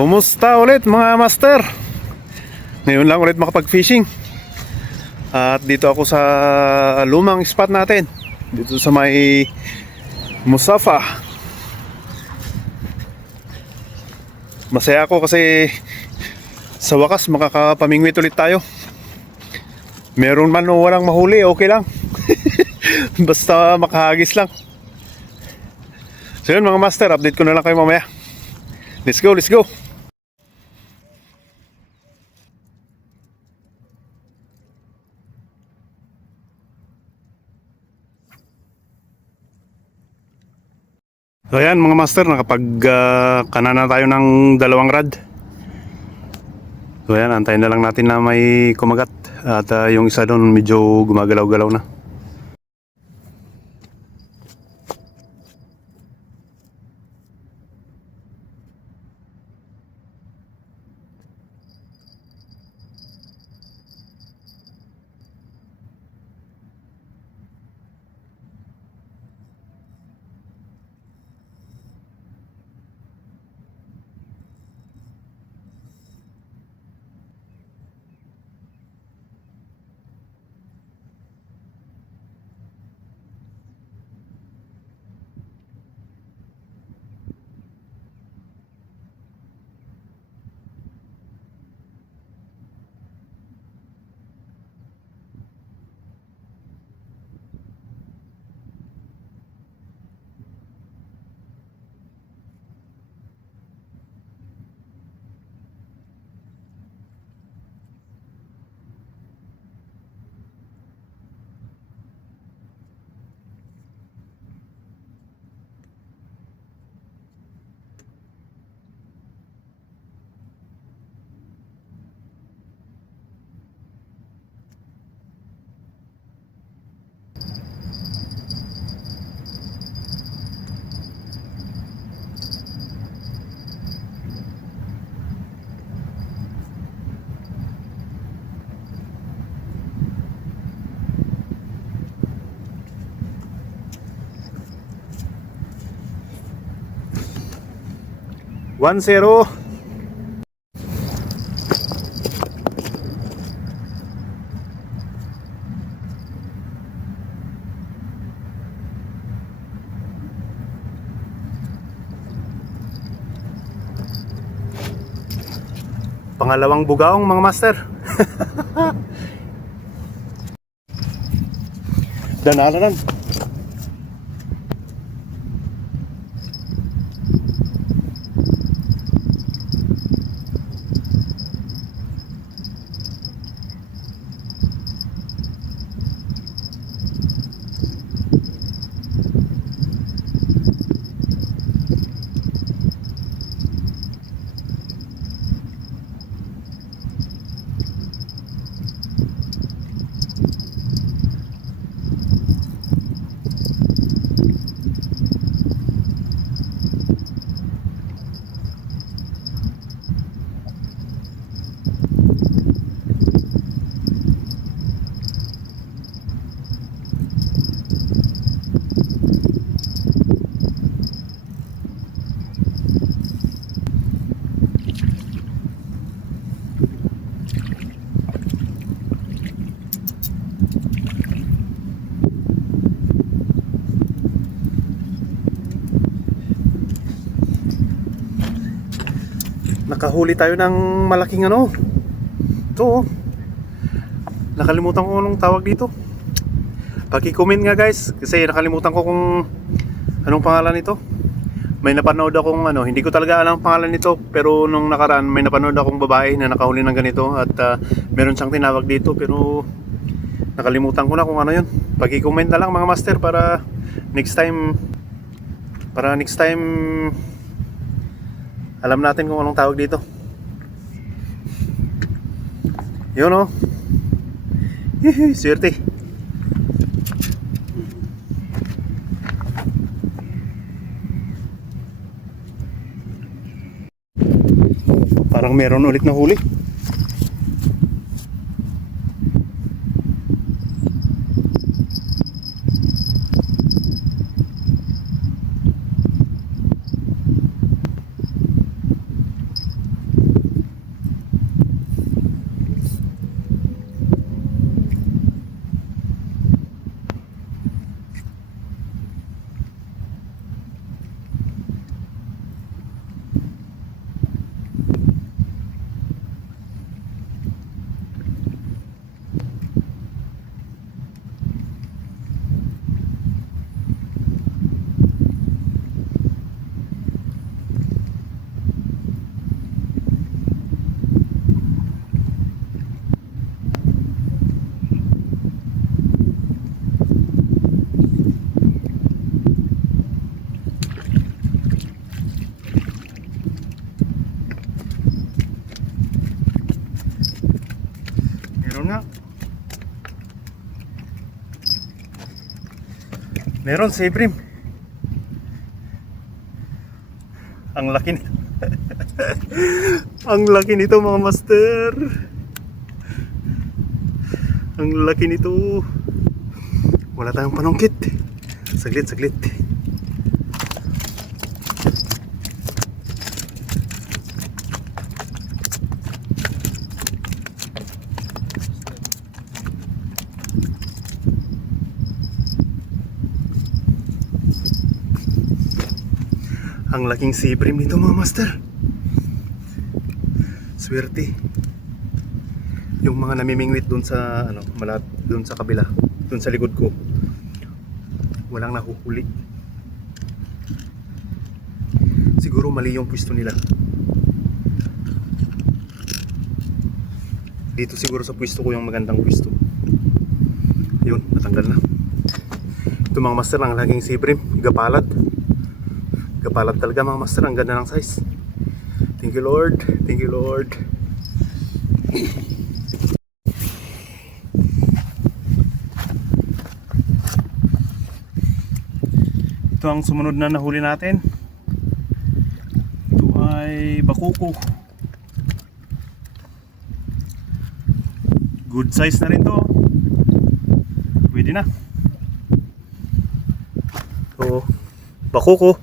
Kumusta ulit mga master? Ngayon lang ulit makapag-fishing. At dito ako sa lumang spot natin, dito sa may Musafa. Masaya ako kasi sa wakas makakapamingwit ulit tayo. Meron man o walang mahuli, okay lang. Basta makahagis lang. So yun mga master, update ko na lang kayo mamaya. Let's go, let's go. So ayan mga master, nakapag kanana tayo ng dalawang rad. So ayan, antayin na lang natin na may kumagat. At yung isa doon medyo gumagalaw-galaw na. One zero. Pangalawang bugaong mga master. Danalanan. Nakahuli tayo ng malaking ano. Ito, nakalimutan ko anong tawag dito. Paki-comment nga guys, kasi nakalimutan ko kung anong pangalan nito. May napanood akong ano, hindi ko talaga alam ang pangalan nito, pero nung nakaraan may napanood akong babae na nakahuli ng ganito. At meron siyang tinawag dito, pero nakalimutan ko na kung ano yun. Paki-comment na lang mga master para next time alam natin kung anong tawag dito. Yun o. Swerte. Parang meron ulit na huli. nga. Meron si Ibrim. Ang laki nito. Ang laki nito mga master. Ang laki nito. Wala tayong panungkit. Saglit, saglit. Ang laking sibrim nito mga master. Swerte. Yung mga namimingwit dun sa dun sa kabila, dun sa likod ko. Walang nahuhuli. Siguro mali yung pwesto nila. Dito siguro sa pwesto ko yung magandang pwesto. Yun, natanggal na. Ito mga master, ang laging sibrim, gapalad. Gapalad talaga mga master, ang ganda ng size. Thank you Lord, thank you Lord. Ito ang sumunod na nahuli natin. Ito ay bakuko. Good size na rin to. Pwede na. So, bakuko.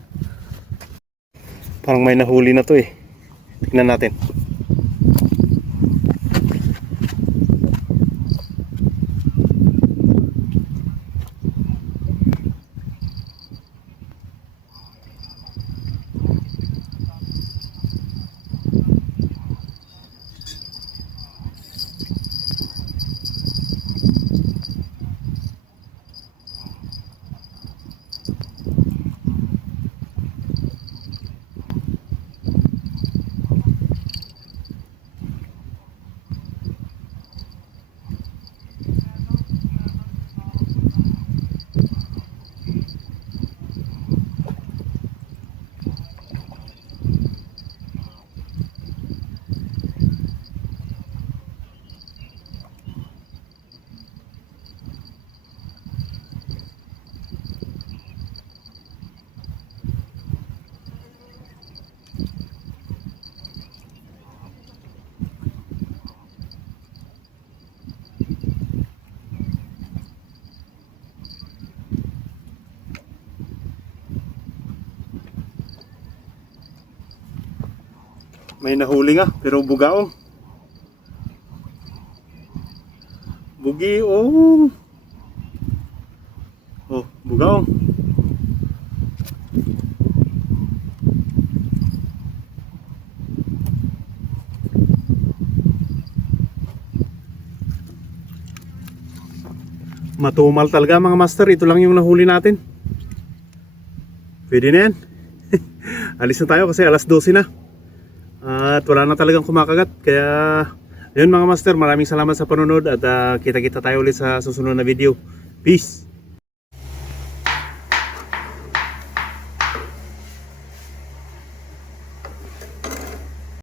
Parang may nahuli na to eh. Tignan natin. May nahuli nga, pero bugaong. Bugiong. Oh, bugaong. Matumal talaga mga master, ito lang yung nahuli natin. Pwede na yan. Alis na tayo kasi alas 12 na. At wala na talagang kumakagat. Kaya ayun mga master, maraming salamat sa panonood. At kita-kita tayo ulit sa susunod na video. Peace!